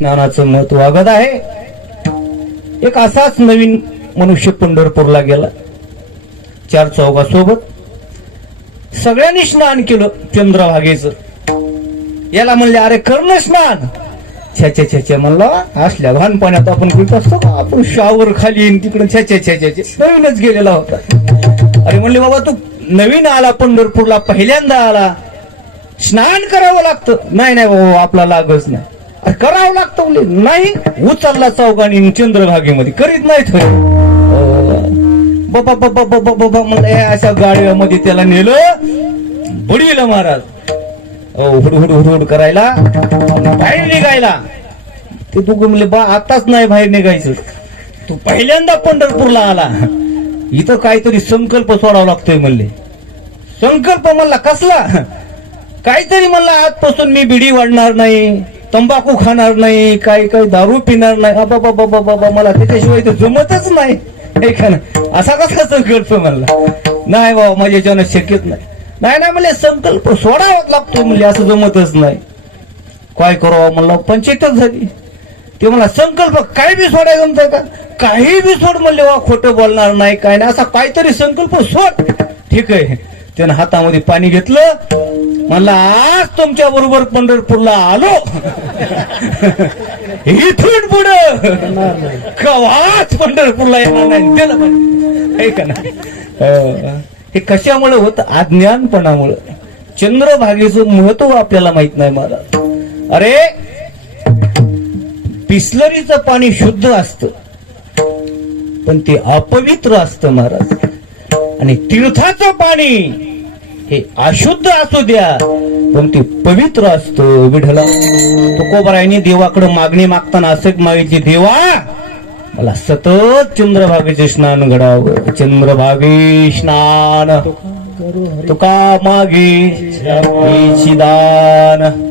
ज्ञानाचं मत वागत आहे. एक असाच नवीन मनुष्य पंढरपूरला गेला. चार चौघासोबत. सगळ्यांनी स्नान केलं चंद्रभागेचं. याला म्हणले अरे कर्ण स्नान. छ्याच्या छ्याच्या म्हणला असल्या घाण पाण्यात आपण कुठं असतो का? आपण शावर खाली येईन तिकडे छ्याच्या छ्याच्या नवीनच गेलेला होता. अरे म्हणले बाबा तू नवीन आला पंढरपूरला पहिल्यांदा आला. स्नान करावं लागतं. नाही नाही बाबा आपला लागच नाही. करावं लागतं म्हणले नाही उचलला चौकानी चंद्रभागेमध्ये. करीत नाहीत हो. बाबा बाबा बाबा बाबा म्हणलं अशा गाड्यामध्ये त्याला नेलं. बुडीला महाराज. अहो, हुड हुड हुड हुड करायला. बाहेर निघायला. ते तू म्हणले बा आताच नाही बाहेर निघायचं. तू पहिल्यांदा पंढरपूरला आला. इथं काहीतरी संकल्प सोडावा लागतोय म्हणले. संकल्प म्हणला कसला? काहीतरी म्हणला आजपासून मी बिडी वाढणार नाही. तंबाखू खाणार नाही काही काही दारू पिणार नाही. बाबा बाबा बाबा मला त्याच्याशिवाय तर जमतच नाही. असा कसा संकल्प म्हणला नाही बाबा माझ्या याच्यानं शक्यच नाही. नाही नाही म्हणजे संकल्प सोडावाच लागतो म्हणले असं जमतच नाही. काय करावं? म्हणलं पंचायतच झाली. ते मला संकल्प काही बी सोडायला जमतंय का? काही बी सोड म्हणले वा खोटं बोलणार नाही काय नाही. असा काहीतरी संकल्प सोड. ठीक आहे. त्यानं हातामध्ये पाणी घेतलं म्हणला आज तुमच्या बरोबर पंढरपूरला आलो. इथून पुढं कवाच पंढरपूरला येणार नाही. त्याला पण. का हो. हे. कशामुळे होत? अज्ञानपणामुळं. चंद्रभागेचं महत्त्व आपल्याला माहीत नाही मला. अरे पिसलरीचं पाणी शुद्ध असत. पण ते अपवित्र असतं महाराज. आणि तीर्थाचं पाणी हे अशुद्ध असू द्या पण ते पवित्र असतं विढला तुकोबरायने देवाकडे मागणी मागताना असे मागितली देवा मला सतत चंद्रभागेचे स्नान घडावं चंद्रभागे स्नान. तुका मागे दान.